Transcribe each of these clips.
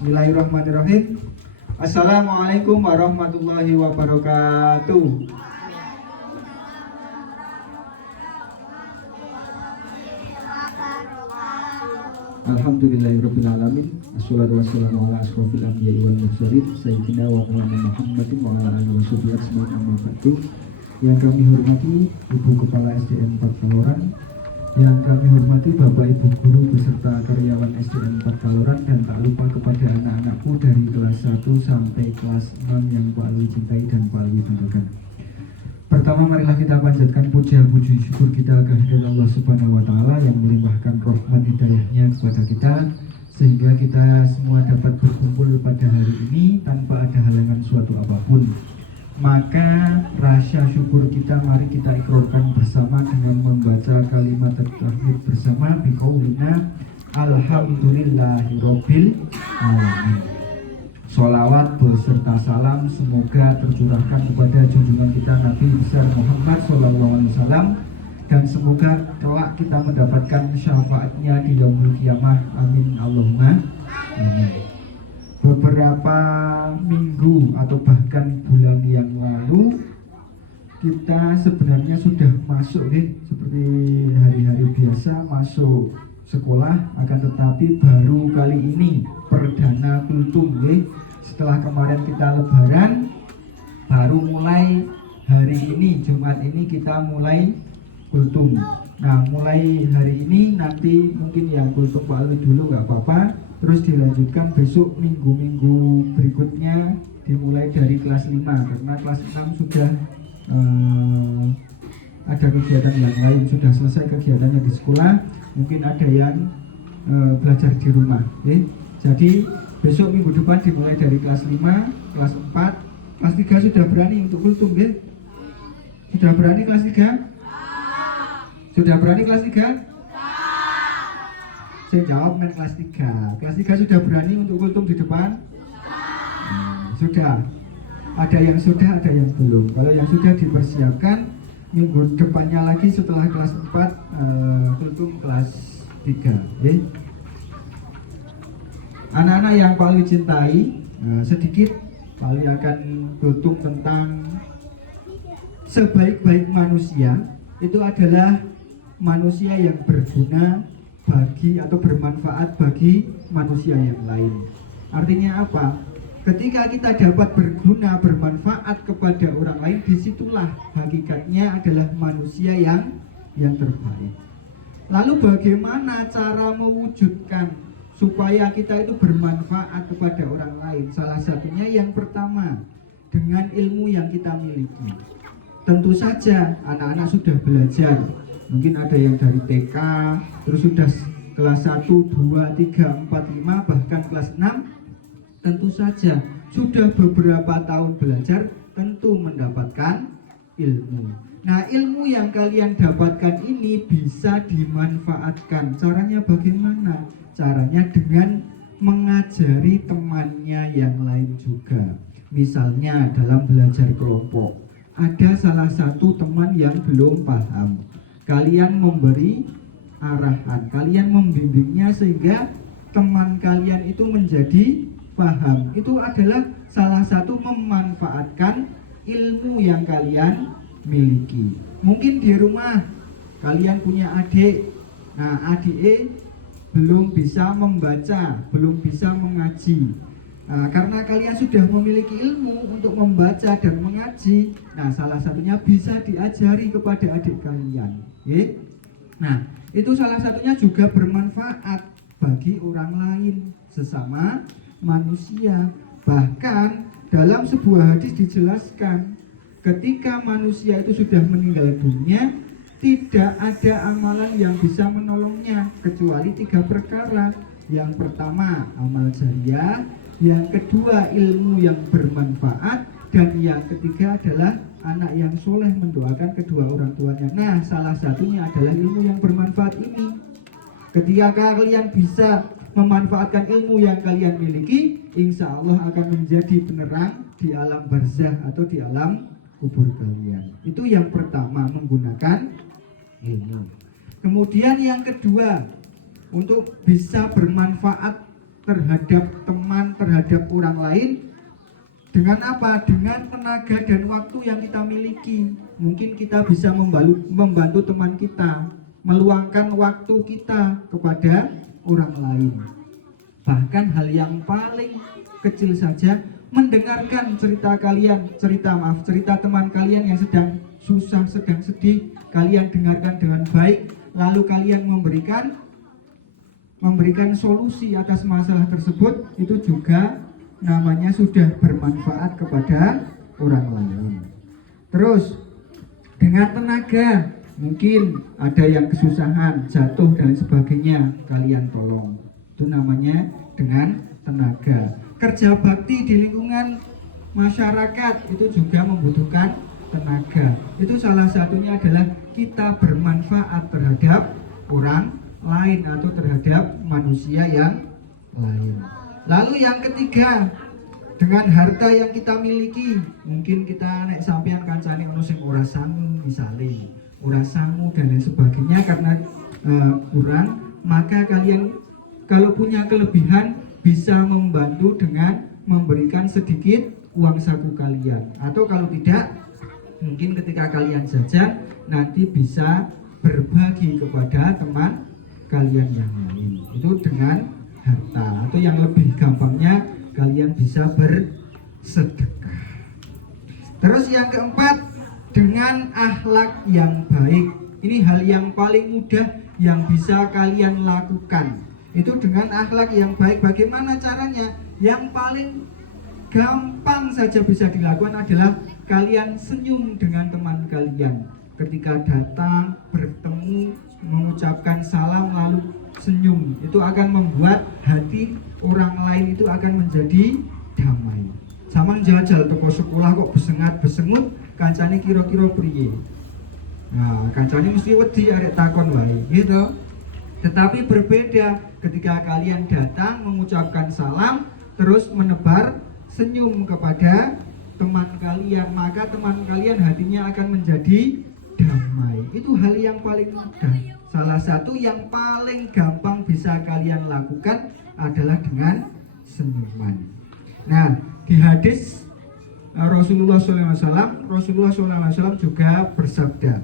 Bismillahirrahmanirrahim. Assalamualaikum warahmatullahi wabarakatuh. Alhamdulillahirabbil alamin. Wassalatu wassalamu ala asrofil anbiya'i wal mursalin sayyidina wa maulana Muhammadin wa ala alihi washabihi ajmain amma ba'du. Yang kami hormati Ibu Kepala SDN 4 Kaloran, yang kami hormati Bapak Ibu guru beserta karyawan SDN 4 Kaloran, dan tak lupa kepada anak-anakku dari kelas 1 sampai kelas 6 yang Pak Alwi cintai dan Pak Alwi banggakan. Pertama, marilah kita panjatkan puja puji syukur kita kehadirat Allah Subhanahu wa taala yang melimpahkan rahmat hidayahnya kepada kita sehingga kita semua dapat berkumpul pada hari ini tanpa ada halangan suatu apapun. Maka rasa syukur kita mari kita ikrarkan bersama dengan membaca kalimat tauhid bersama biqaulina alhamdulillahirabbil alamin. Sholawat beserta salam semoga tercurahkan kepada junjungan kita Nabi besar Muhammad SAW, dan semoga kelak kita mendapatkan syafaatnya di yaumul qiyamah. Amin Allahumma amin. Beberapa minggu atau bahkan bulan yang lalu kita sebenarnya sudah masuk seperti hari-hari biasa masuk sekolah, akan tetapi baru kali ini perdana kultum setelah kemarin kita lebaran, baru mulai hari ini Jumat ini kita mulai kultum. Nah, mulai hari ini nanti mungkin yang kultum Pak Alwi dulu nggak apa-apa, terus dilanjutkan besok minggu-minggu berikutnya dimulai dari kelas 5 karena kelas 6 sudah ada kegiatan yang lain, sudah selesai kegiatannya di sekolah, mungkin ada yang belajar di rumah. Jadi besok minggu depan dimulai dari kelas 5, kelas 4, kelas 3 sudah berani untuk kultum. Sudah berani kelas 3? Sudah berani kelas 3? Saya jawab main kelas 3. Kelas 3 sudah berani untuk kultum di depan? Sudah. Ada yang sudah, ada yang belum. Kalau yang sudah dipersiapkan, minggu depannya lagi setelah kelas 4 kultum kelas 3. Anak-anak yang Pak Alwi cintai, sedikit Pak Alwi akan kultum tentang sebaik-baik manusia itu adalah manusia yang berguna bagi atau bermanfaat bagi manusia yang lain. Artinya apa? Ketika kita dapat berguna, bermanfaat kepada orang lain, disitulah hakikatnya adalah manusia yang terbaik. Lalu bagaimana cara mewujudkan supaya kita itu bermanfaat kepada orang lain? Salah satunya yang pertama, dengan ilmu yang kita miliki. Tentu saja anak-anak sudah belajar, mungkin ada yang dari TK, terus sudah kelas 1, 2, 3, 4, 5, bahkan kelas 6. Tentu saja sudah beberapa tahun belajar, tentu mendapatkan ilmu. Nah, ilmu yang kalian dapatkan ini bisa dimanfaatkan. Caranya bagaimana? Caranya dengan mengajari temannya yang lain juga. Misalnya dalam belajar kelompok, ada salah satu teman yang belum paham, kalian memberi arahan, kalian membimbingnya sehingga teman kalian itu menjadi paham. Itu adalah salah satu memanfaatkan ilmu yang kalian miliki. Mungkin di rumah kalian punya adik, nah adik belum bisa membaca, belum bisa mengaji. Nah, karena kalian sudah memiliki ilmu untuk membaca dan mengaji, nah salah satunya bisa diajari kepada adik kalian. Nah, itu salah satunya juga bermanfaat bagi orang lain, sesama manusia. Bahkan dalam sebuah hadis dijelaskan, ketika manusia itu sudah meninggal dunia, tidak ada amalan yang bisa menolongnya kecuali 3 perkara. Yang pertama, amal jariah, yang kedua, ilmu yang bermanfaat, dan yang ketiga adalah anak yang soleh mendoakan kedua orang tuanya. Nah, salah satunya adalah ilmu yang bermanfaat ini. Ketika kalian bisa memanfaatkan ilmu yang kalian miliki, insya Allah akan menjadi penerang di alam barzah atau di alam kubur kalian. Itu yang pertama, menggunakan ilmu. Kemudian yang kedua, untuk bisa bermanfaat terhadap teman, terhadap orang lain. Dengan apa? Dengan tenaga dan waktu yang kita miliki. Mungkin kita bisa membantu teman kita, meluangkan waktu kita kepada orang lain. Bahkan hal yang paling kecil saja, mendengarkan cerita teman kalian yang sedang susah, sedang sedih, kalian dengarkan dengan baik, lalu kalian memberikan solusi atas masalah tersebut, itu juga namanya sudah bermanfaat kepada orang lain. Terus dengan tenaga, mungkin ada yang kesusahan, jatuh dan sebagainya, kalian tolong. Itu namanya dengan tenaga. Kerja bakti di lingkungan masyarakat itu juga membutuhkan tenaga. Itu salah satunya adalah kita bermanfaat terhadap orang lain atau terhadap manusia yang lain. Lalu yang ketiga, dengan harta yang kita miliki, mungkin kita nek sampean kancane ono sing ora sangu, misale ora sangu dan lain sebagainya karena kurang, maka kalian kalau punya kelebihan bisa membantu dengan memberikan sedikit uang saku kalian, atau kalau tidak mungkin ketika kalian jajan nanti bisa berbagi kepada teman kalian yang lain, itu dengan harta. Atau yang lebih gampangnya kalian bisa bersedekah. Terus yang keempat, dengan akhlak yang baik. Ini hal yang paling mudah yang bisa kalian lakukan, itu dengan akhlak yang baik. Bagaimana caranya? Yang paling gampang saja bisa dilakukan adalah kalian senyum dengan teman kalian. Ketika datang, bertemu, mengucapkan salam lalu senyum, itu akan membuat hati orang lain itu akan menjadi damai. Sama jajal toko sekolah kok besengat-besengut, kancane kira-kira priye. Nah, kancane mesti wedi arek takon wae, gitu. Tetapi berbeda ketika kalian datang mengucapkan salam terus menebar senyum kepada teman kalian, maka teman kalian hatinya akan menjadi damai. Itu hal yang paling mudah. Salah satu yang paling gampang bisa kalian lakukan adalah dengan senyuman. Nah, di hadis Rasulullah SAW juga bersabda,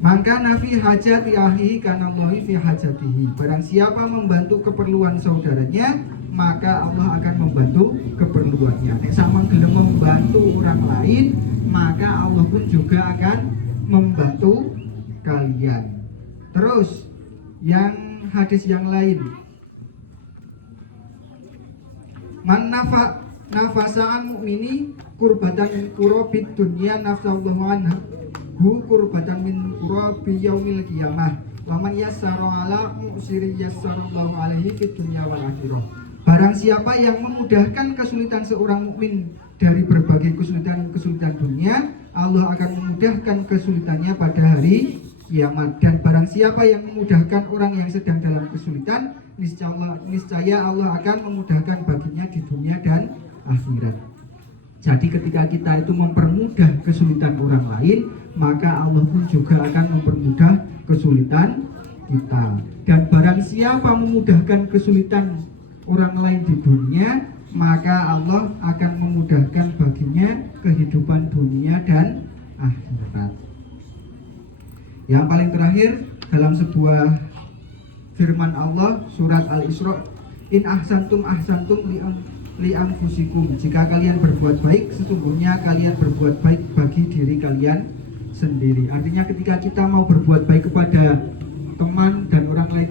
maka nafi hajati ahihi kana Allahi fi hajatihi. Barang siapa membantu keperluan saudaranya, maka Allah akan membantu keperluannya. Nek sama gelem membantu orang lain, maka Allah pun juga akan membantu kalian. Terus yang hadis yang lain, man nafasa'an mu'mini kurbatan min kurabid dunya nafsallahu anha hu kurbatan min kurabi yaumil qiyamah wa man yassara ala mu'siri yassarallahu alaihi fid dunya wal akhirah. Barang siapa yang memudahkan kesulitan seorang mukmin dari berbagai kesulitan dunia, Allah akan memudahkan kesulitannya pada hari kiamat. Dan barang siapa yang memudahkan orang yang sedang dalam kesulitan, niscaya Allah akan memudahkan baginya di dunia dan akhirat. Jadi ketika kita itu mempermudah kesulitan orang lain, maka Allah pun juga akan mempermudah kesulitan kita. Dan barang siapa memudahkan kesulitan orang lain di dunia, maka Allah akan memudahkan baginya kehidupan dunia dan akhirat. Yang paling terakhir, dalam sebuah firman Allah surat Al-Isra, in ahsantum ahsantum li anfusikum. Jika kalian berbuat baik, sesungguhnya kalian berbuat baik bagi diri kalian sendiri. Artinya ketika kita mau berbuat baik kepada teman dan orang lain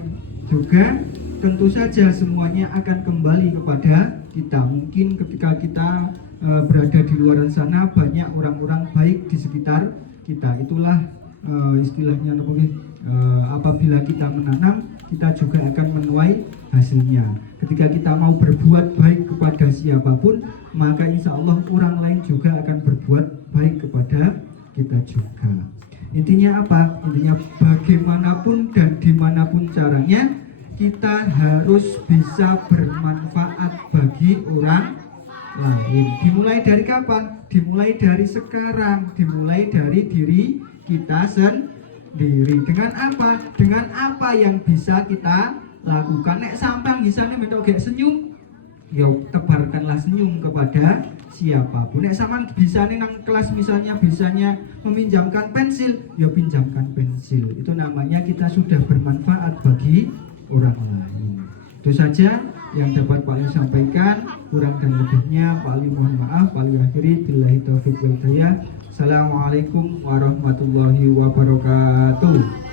juga, tentu saja semuanya akan kembali kepada kita. Mungkin ketika kita berada di luar sana, banyak orang-orang baik di sekitar kita. Itulah istilahnya apabila kita menanam, kita juga akan menuai hasilnya. Ketika kita mau berbuat baik kepada siapapun, maka insya Allah orang lain juga akan berbuat baik kepada kita juga. Intinya apa? Intinya bagaimanapun dan dimanapun caranya, kita harus bisa bermanfaat bagi orang lain. Dimulai dari kapan? Dimulai dari sekarang. Dimulai dari diri kita sendiri. Dengan apa? Dengan apa yang bisa kita lakukan. Nek sampean gisane metok gek senyum, ya tebarkanlah senyum kepada siapapun. Nek sampean bisane nang kelas misalnya bisanya meminjamkan pensil, ya pinjamkan pensil. Itu namanya kita sudah bermanfaat bagi orang lain. Itu saja yang dapat Pak Ali sampaikan. Kurang dan lebihnya Pak Ali mohon maaf. Pak Ali akhiri billahi taufiq wal hidayah. Assalamualaikum warahmatullahi wabarakatuh.